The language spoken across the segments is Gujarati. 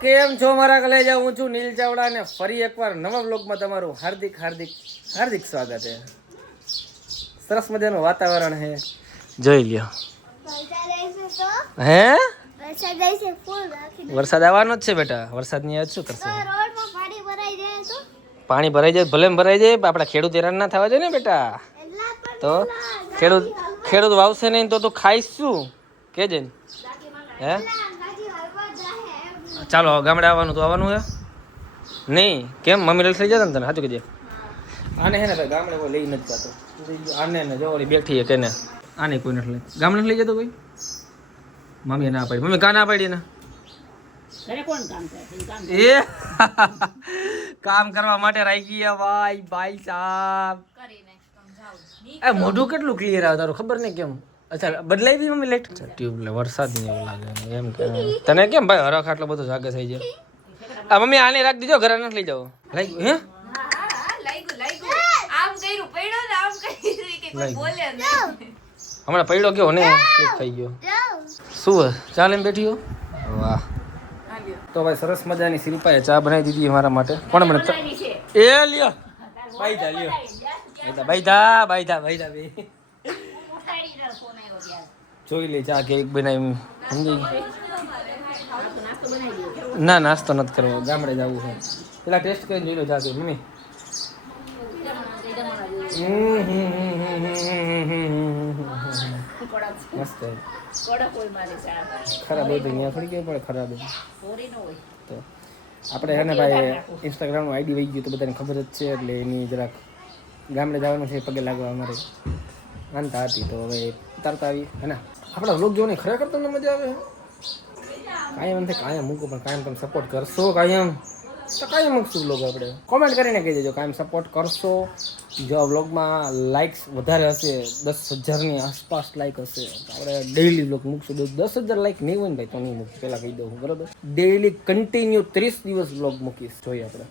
કેમ છો મારા કલેજા? હું છું નીલ ચાવડા અને ફરી એકવાર નવા વ્લોગમાં તમારું હાર્દિક હાર્દિક હાર્દિક સ્વાગત છે. સરસ મજાનું વાતાવરણ છે, જોઈ લ્યો. હે વરસાદ આવવાનો જ છે બેટા. વરસાદ ની શું કરશે? પાણી ભરાઈ જાય, ભલે ભરાઈ જાય, આપડા ખેડૂત હેરાન ના થવા જોઈએ ને બેટા. તો ખેડૂત વાવશે નહીં તો તું ખાઈશ શું કે છે? હે ચાલો ગામડે આવવાનું તો આવવાનું હે નહીં? કેમ મમ્મી લઈ જતા ને તને? સાચું કીધે. આને હે ને ભાઈ ગામડે કોઈ લઈ નથી જતો. આને ને જો ઓલી બેઠી હે કેને આને કોઈ નથી લઈ ગામડે લઈ જતો કોઈ. મમ્મી ના પાડી. મમ્મી કા ના પાડી ને? એ કામ કરવા માટે રાખી ગયા ભાઈ સાહેબ. મોઢું કેટલું ક્લિયર આવે તારું ખબર નહીં કેમ? અચ્છા બદલાઈ દી મમ્મી લાઈટ. ટ્યુબ લે વરસાદ નહીં એવું લાગે એમ કે તને કેમ ભાઈ હરખ આટલો બધો જાગે થઈ જાય? આ મમ્મી આને રાખ દીજો, ઘરે નથી લઈ જાવ. લાઈ હે હમણાં પડ્યો કેવો ને થઈ ગયો. શું ચાલે એમ બેઠી હો? વાહ. તો ભાઈ સરસ મજાની શિલ્પાએ ચા બનાવી દીધી મારા માટે. કોણ બને? એ લ્યો બાઈધા લ્યો બાઈધા બાઈધા બાઈધા બે જોઈ લે ચા કેક બનાવી. સમજી ના નાસ્તો નથી કરવો, ગામડે જવું છે. પેલા ટેસ્ટ કરીને જોઈ લો ચા કે મમ્મી. મસ્ત ખરાબ હોય તો ત્યાં થોડી કેવી પડે ખરાબ તો આપણે હે ને ભાઈ ઇન્સ્ટાગ્રામનું આઈડી વહી ગયું તો બધાને ખબર જ છે. એટલે એની જરાક ગામડે જવાનું છે, પગે લાગવા અમારે માનતા હતી તો હવે ઉતારતા આવી હે ને. આપણા વ્લોગ જોવાની ખરેખર તમને મજા આવે. કાયમ એમ થાય કાયમ મૂકો પણ કાયમ તમે સપોર્ટ કરશો. કાયમ તો કાયમ મૂકશું વ્લોગ. આપણે કોમેન્ટ કરીને કહી દેજો કાયમ સપોર્ટ કરશો. જો આ વ્લોગમાં લાઇક્સ વધારે હશે, 10,000ની આસપાસ લાઇક હશે તો આપણે ડેઈલી વ્લોગ મૂકશું. 10,000 લાઇક નહીં હોય ને ભાઈ તો નહીં મૂકશું, પહેલાં કહી દઉં બરાબર. ડેઈલી કન્ટિન્યુ 30 દિવસ વ્લોગ મૂકીશ. જોઈએ આપણે.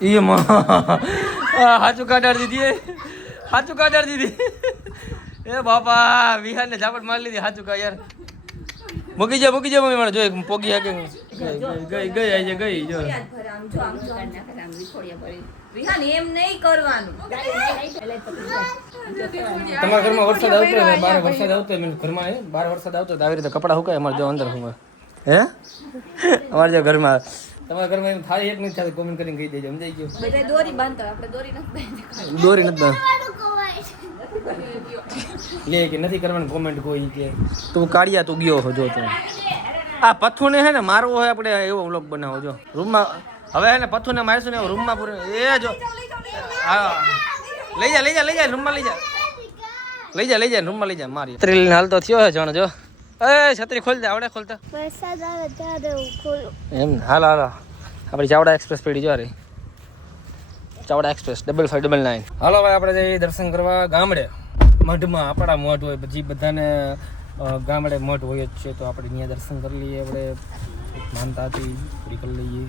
એમાં સાચું કાઢાડી દીધી, સાચું કાઢાડી દીધી. એ બાપા વિહારને ઝાપટ મારી લીધી. સાચું કા યાર. મૂકી જાવ મમ્મી મારે જોઈ પોગી હકે ગઈ આજે ગઈ જો. તમારા ઘરમાં વરસાદ આવતો હોય, બહાર વરસાદ આવતો હોય, ઘરમાં બહાર વરસાદ આવતો હોય તો આવી રીતે કપડાં સુકાય. અમારે જો અંદર સુકાય હે અમારે જો ઘરમાં. તમારા ઘરમાં એમ થાય એક નથી થતું કોમેન્ટ કરીને કહી દેજો. સમજાઈ ગયું? દોરી બાંધતા આપણે દોરી નથી લે કે નથી કરવાની કોમેન્ટ કોઈ કે તું કાઢિયા તું ગયો હો. જો તું આ પથ્થુને હે ને મારવો હોય આપણે એવો વ્લોગ બનાવો. જો રૂમમાં હવે હે ને પથ્થુને મારશું ને રૂમમાં પૂરે એ જો. હા લઈ જા રૂમમાં લઈ જા રૂમમાં લઈ જા મારી. છત્રી લઈને હાલતો થયો હે જણ. જો એ છત્રી ખોલ દે આવડે ખોલતા વરસાદ આવે ત્યારે ખોલો એમ. હાલ આપણી ચાવડા એક્સપ્રેસ પડી જો રે. ચાવડા એક્સપ્રેસ 5599. હાલો ભાઈ આપણે જઈએ દર્શન કરવા ગામડે. મઢમાં આપણા મઠ હોય પછી બધાને ગામડે મઠ હોય જ છે તો આપણે ત્યાં દર્શન કરી લઈએ. આપણે માનતા હતી પૂરી કરી લઈએ.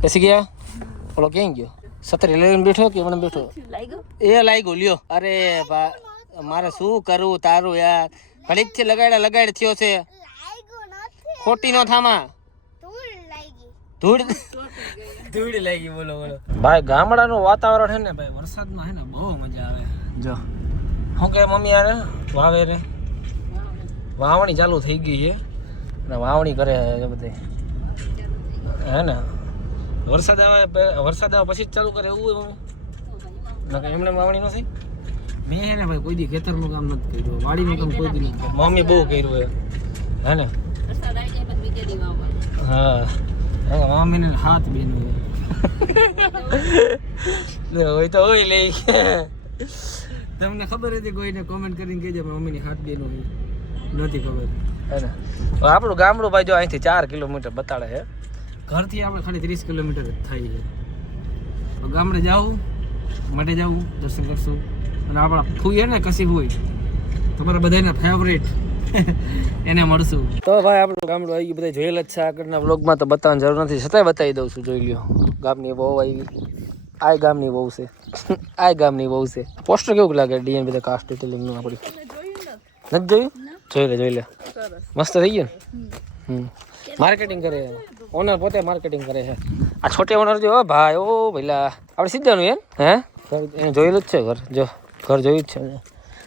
બેસી ગયા ઓલો ક્યાં ગયો? છત્રી લઈને બેઠો કે મને બેઠો એ લાગ્યો લ્યો. અરે મારે શું કરવું તારું યાર. ઘડીક છે લગાડ થયો છે. ખોટી નો થામા ધૂળ લાગી. બોલો ભાઈ ગામડાનું વાતાવરણ છે ને ભાઈ વરસાદમાં છે ને બહુ મજા આવે. જો શું કે મમ્મી યાર વાવે રે વાવણી ચાલુ થઈ ગઈ છે અને વાવણી કરે બધે હે ને. વરસાદ આવે પછી જ ચાલુ કરે એવું એમને વાવણી નથી. મેં હે ને ભાઈ કોઈ દી ખેતરનું કામ નથી કર્યું, વાડીનું કામ કોઈ દી નથી. મમ્મી બહુ કર્યું હે ને. હા મમ્મીને હાથ બેન હોય તો હોય લે. તમને ખબર હતી કોઈને કોમેન્ટ કરીને કહેજો મમ્મીની હાથ બેન હોય નથી ખબર હે ને. આપણું ગામડું ભાઈ જો અહીંથી 4 કિલોમીટર બતાડે છે. ઘરથી આપણે ખાલી 30 કિલોમીટર જ થાય છે. ગામડે જાવું માટે જાવું દર્શન કરશું. અને આપણા ફૂઈ ને કશી હોય તમારા બધાના ફેવરેટ એને મળશું. તો ભાઈ આપણું ગામડું આવી ગયું. બધા જોયેલ જ છે આગળના વ્લોગમાં તો બતાવવાની જરૂર નથી, છતાંય બતાવી દઉં છું. જોઈ લ્યો ગામની બહુ આવી. આ ગામની બહુ છે, આ ગામની બહુ છે. પોસ્ટર કેવું લાગે? ડીએમ બધા કાસ્ટ ડિટેલિંગનું આપણી નથી જોયું? જોઈ લે મસ્ત થઈ ગયું ને. માર્કેટિંગ કરે ઓનર પોતે માર્કેટિંગ કરે છે આ છોટે ઓનર જો ભાઈ ઓ ભઈલા આપણે સીધાનું એમ હે એને જોયેલું જ છે ઘર જો ઘર જોયું જ છે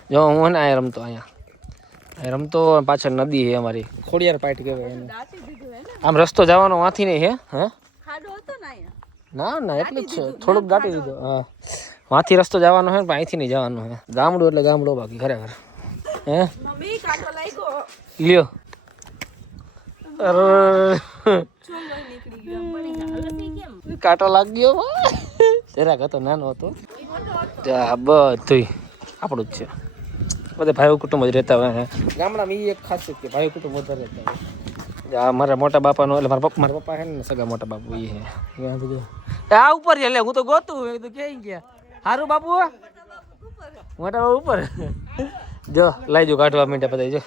જો હું ને આ રમતો અહીંયા રમતો પાછળ નદી છે અમારી ખોડિયાર પાટ કહેવાય એને આમ રસ્તો જવાનો વાંથી નહીં હે હે ના ના એટલું જ છે થોડુંક દાટી દીધું હા વાંથી રસ્તો જવાનો છે પણ અહીંથી નહીં જવાનો હે ગામડું એટલે ગામડો બાકી ખરેખર હે લ્યો કાંટો લાગ્યો જરાક હતો નાનો હતો બધું આપણું જ છે બધા ભાઈ કુટુંબ જ રહેતા હોય ગામડામાં એ એક ખાસિયત કે ભાઈ કુટુંબ વધારે રહેતા હોય મારા મોટા બાપાનો એટલે મારા પપ્પા છે ને સગા મોટા બાપુ એ છે આ ઉપર છે એટલે હું તો ગોતું એ તો ક્યાંય ગયા સારું બાપુ મોટા બાપુ ઉપર જો લાઈજો કાઢવા મીઠા બધા જો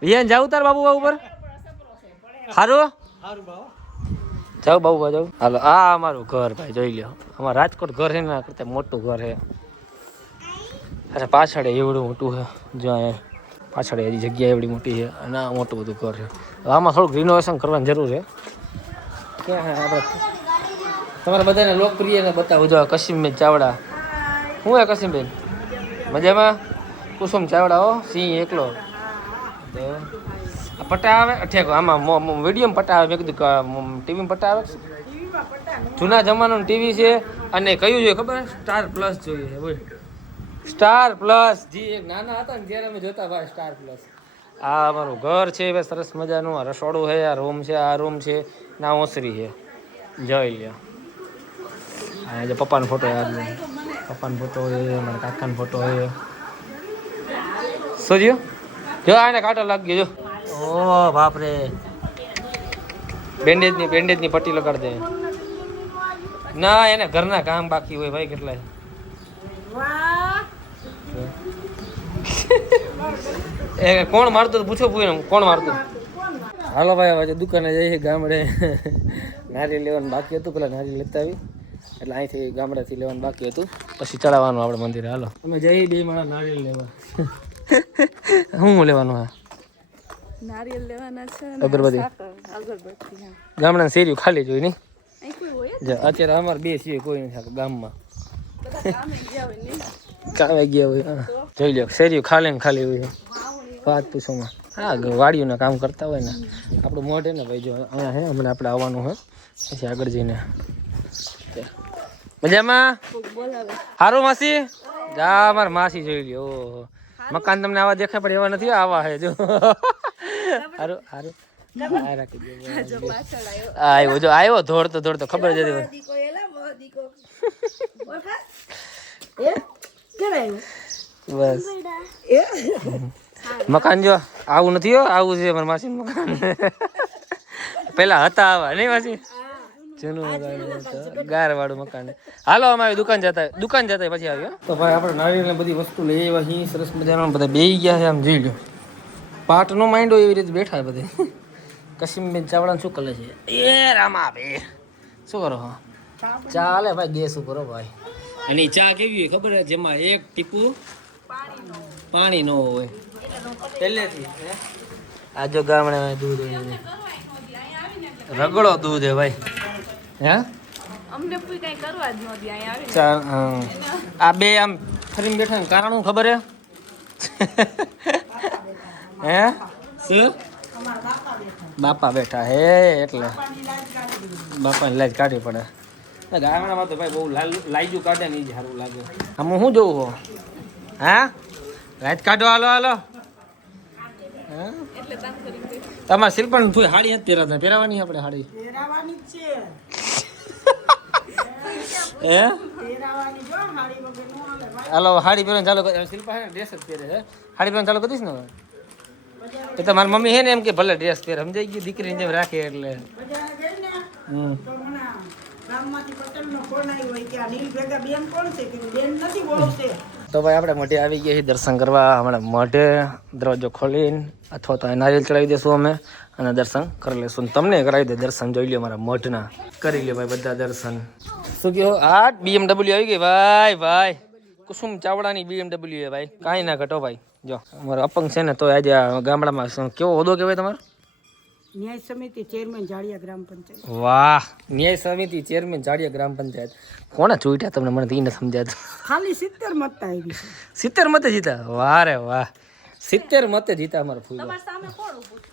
વિયાન જાવ તાર બાબુ ઉપર સારું જાવ બાબુ જાવ હાલો આ અમારું ઘર ભાઈ જોઈ લ્યો અમારું રાજકોટ ઘર છે ને કરતા મોટું ઘર છે અરે પાછળ એવડું મોટું છે જો પાછળ હજી જગ્યા એવડી મોટી છે અને આ મોટું બધું ઘર છે આમાં થોડુંક રિનોવેશન કરવાની જરૂર છે ક્યાં આપણે તમારા બધાને લોકપ્રિય ને બતાવું જો કશીમબેન ચાવડા શું હે કશીમબેન મજામાં કુસુમ ચાવડા હો સિંહ એકલો તો આ પટ્ટા આવે ઠેકો આમાં વિડીયોમાં પટ્ટા આવે મેં કીધું ટીવીમાં પટ્ટા આવે જૂના જમાનાનું ટીવી છે અને કયું જોઈએ ખબર સ્ટાર પ્લસ જોઈએ બોલ સ્ટાર પ્લસ જી એક નાના હતા ને ત્યારે અમે જોતા ભાઈ સ્ટાર પ્લસ આ અમારું ઘર છે સરસ મજાનું આ રસોડું છે આ રૂમ છે આ રૂમ છે ના ઓસરી છે જોઈ લ્યો આ જો પપ્પાનો ફોટો પપ્પાનો ફોટો છે મારા કાકાનો ફોટો છે શું જો આને કાંટો લાગી ગયો જો ઓ બાપરે બેન્ડેજની પટ્ટી લગાડ દે ના એને ઘરના કામ બાકી હોય ભાઈ કેટલાય એ કોણ મારતું પૂછો કોણ મારતું હાલો ભાઈ હવે દુકાને જઈએ ગામડે નારિયેળ લેવાનું બાકી હતું પેલા નારિયેળ લેતા આવી એટલે અહીંથી ગામડેથી લેવાનું બાકી હતું પછી ચડાવવાનું આપણે મંદિરે હાલો અમે જઈએ બે મારા નારિયેળ લેવા શું લેવાનું હા નારિયેળ લેવાના છે અગરબત્તી ગામડાની શેરીઓ ખાલી જોઈ નહીં અત્યારે અમારે બે છીએ કોઈ નથી ગામમાં કામે ગયા હોય જોઈ લો શેરીઓ ખાલી ને ખાલી હોય વાત પૂછોમાં હા વાડીઓના કામ કરતા હોય ને આપણું મોઢે ને ભાઈ જો અહીંયા હે હમણાં આપણે આવવાનું હોય પછી આગળ જઈને મજામાં સારું માસી જા મારા માસી જોઈ લ્યો ઓહો મકાન તમને આવા દેખાય પણ એવા નથી આવા હે જો સારું સારું આવ્યો જો આવ્યો દોડતો ખબર જ બસ મકાન જો આવું નથી હો આવું છે મારા માસી મકાન પેલા હતા આવા નહીં માસી જૂનું ગાર વાળું મકાન હાલો અમારી દુકાન જતા પછી આવ્યો તો ભાઈ આપણે નારિયેળ ને બધી વસ્તુ લઈ આવ્યા અહીં સરસ મજાના બધા બેસી ગયા છે આમ જોઈ લો પાટ નો માઇન્ડ હોય એવી રીતે બેઠા બધે કશીમબેન ચાવડા શું કરે છે એ રામા બે શું કરો ચાલે ભાઈ ગેસ ઉપર ભાઈ અને ચા કેવી હોય ખબર જેમાં એક ટીપું પાણી ન હોય પહેલેથી આ જો ગામડે દૂધ રગડો દૂધ હે ભાઈ હે અમને કોઈ કઈ કરવા જ નહોતી અહીંયા આવી ચાલ આ બે આમ ફરીને બેઠા ને કારણ ખબર હે શું બાપા બેઠા હે એટલે બાપાની લાઈટ કાઢવી પડે ગામડામાં તો ભાઈ બહુ લાઈજુ કાઢે ને એ જ સારું લાગે આમ હું જોઉં હો હા લાઈટ કાઢો હાલો એટલે તાન કરી તમારે શિલ્પણ તું હાડી નથી પહેરાતા પહેરાવાની આપણે હાડી પહેરાવાની જ છે હે પહેરાવાની જો હાડી વગર નો હાલે ભાઈ હાલો હાડી પહેરવાનું ચાલુ કરી શિલ્પા હે ડ્રેસ જ પહેરે છે હાડી પહેરવાનું ચાલુ કરીશ ને એ તો મારી મમ્મી હે ને એમ કે ભલે ડ્રેસ પહેરે સમજાઈ ગયું દીકરીને જેમ રાખે એટલે બજાર ગઈ ને તો મને ગામમાંથી પટેલનો ફોન આવ્યો હોય કે આ નીલ ભેગા બેન કોણ છે કે બેન નથી બોલશે તો ભાઈ આપણે મઢે આવી ગયા છીએ દર્શન કરવા હમણાં મઢે દરવાજો ખોલીને અથવા તો નારિયેળ ચડાવી દઈશું અમે અને દર્શન કરી લઈશું તમને કરાવી દે દર્શન જોઈ લો મારા મઢના કરી લ્યો ભાઈ બધા દર્શન શું કહો આ BMW આવી ગઈ ભાઈ કુસુમ ચાવડાની BMW હે ભાઈ કાંઈ ના ઘટો ભાઈ જો અમારો અપંગ છે ને તો આજે આ ગામડામાં કેવો હોદો કહેવાય તમારો ન્યાય સમિતિ ચેરમેન જાડિયા ગ્રામ પંચાયત. વાહ, ન્યાય સમિતિ ચેરમેન જાડિયા ગ્રામ પંચાયત. કોને ચૂંટ્યા તમને? મને તો ઈ ન સમજાતું. ખાલી 70 મત આવી છે. 70 મતે જીતા. વાહ રે વાહ, 70 મતે જીતા અમારા ફૂલ. તમારા સામે કોણ ઊભું છે?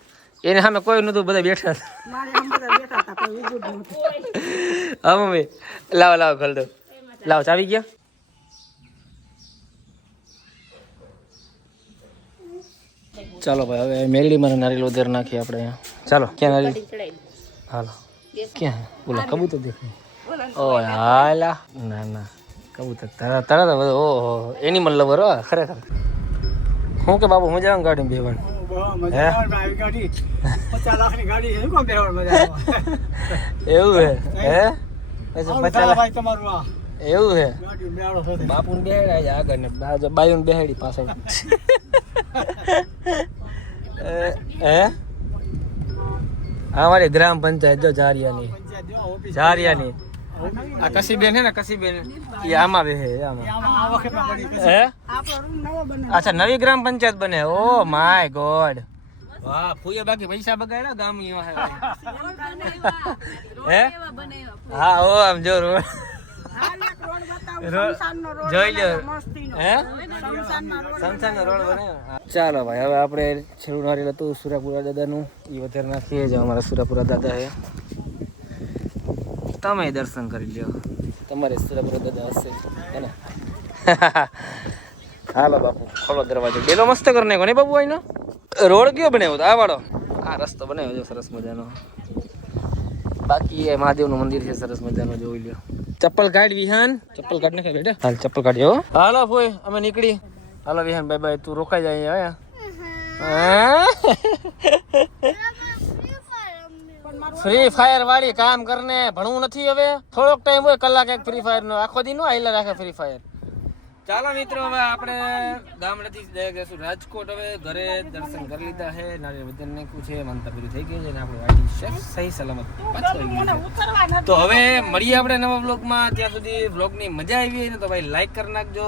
એને સામે કોઈ નતું, બધા બેઠા હતા. મારે આમ બધા બેઠા હતા, કોઈ ઊભું જ નહોતું. હા મમ્મી, લાવો લાવો ખોલ દો. લાવો, ચાવી ગયા. ચાલો ભાઈ, હવે મેલડીમાં નારિયેલ વધારે નાખીએ આપણે અહીંયા. ચાલો, ક્યાં નારિયેલ? ચડાઈ હાલો, ક્યાં? બોલા કબૂતર દેખાય. ઓ હાલા, ના ના કબૂતર તરત તરત. ઓહો, એનિમલ લવર હો ખરેખર. હું કે બાબુ મજા આવે ગાડી બેવાનું? એવું હે? હે એવું હે? બાપુ ને બેહાડી આગળ ને બાયુ ને બેહાડી પાછળ. હે અમારી ગ્રામ પંચાયત જો જારિયાની. આ કસીબેન હે ને, કસીબેન એ આમાં બેહે આમાં. હે આપણો રૂમ નવો બને. અચ્છા, નવી ગ્રામ પંચાયત બને. ઓ માય ગોડ, વાહ. ફૂએ બાકી પૈસા બગાડ્યા ગામ હે? હા, ઓ આમ જો રોડ જોઈ લો. હે સંસારનો રોડ બનાવ્યો. ચાલો ભાઈ, હવે આપણે છેલ્લું નારિયેલ હતું સુરાપુરા દાદાનું, એ વધારે નાખીએ. જો અમારા સુરાપુરા દાદા છે, તમે દર્શન કરી લ્યો. તમારે સુરાપુરા દાદા હશે હે ને? હાલો બાપુ, ખોલો દરવાજો. ડેલો મસ્ત કરી નાખ્યો ને બાપુ. અહીંનો રોડ કયો બનાવ્યો હતો? આ વાળો આ રસ્તો બનાવ્યો છે સરસ મજાનો. બાકી એ મહાદેવનું મંદિર છે સરસ મજાનું, જોઈ લ્યો. ચપ્પલ કાઢ વિહાન, ચપ્પલ કાઢ નાખે બેટા. હાલ ચપ્પલ કાઢજો. હાલો ફોય, અમે નીકળી. હાલો વિહાન, બાય બાય. તું રોકાઈ જાય અહીંયા. ફ્રી ફાયર વાળી કામ કરને, ભણવું નથી હવે. થોડોક ટાઈમ હોય, કલાક એક ફ્રી ફાયર નો, આખો દી નો આઈલા રાખે ફ્રી ફાયર. ચાલો મિત્રો, હવે આપણે ગામડેથી જઈ જઈશું રાજકોટ. હવે ઘરે દર્શન કરી લીધા છે, નારિયેળ વધારે નાખ્યું છે, માનતા પૂરી થઈ ગઈ છે અને આપણે વાડી સહી સલામત પાછું આવી ગયું છે. તો હવે મળીએ આપણે નવા બ્લોગમાં. ત્યાં સુધી બ્લોગની મજા આવી હોય ને તો ભાઈ લાઈક કરી નાખજો.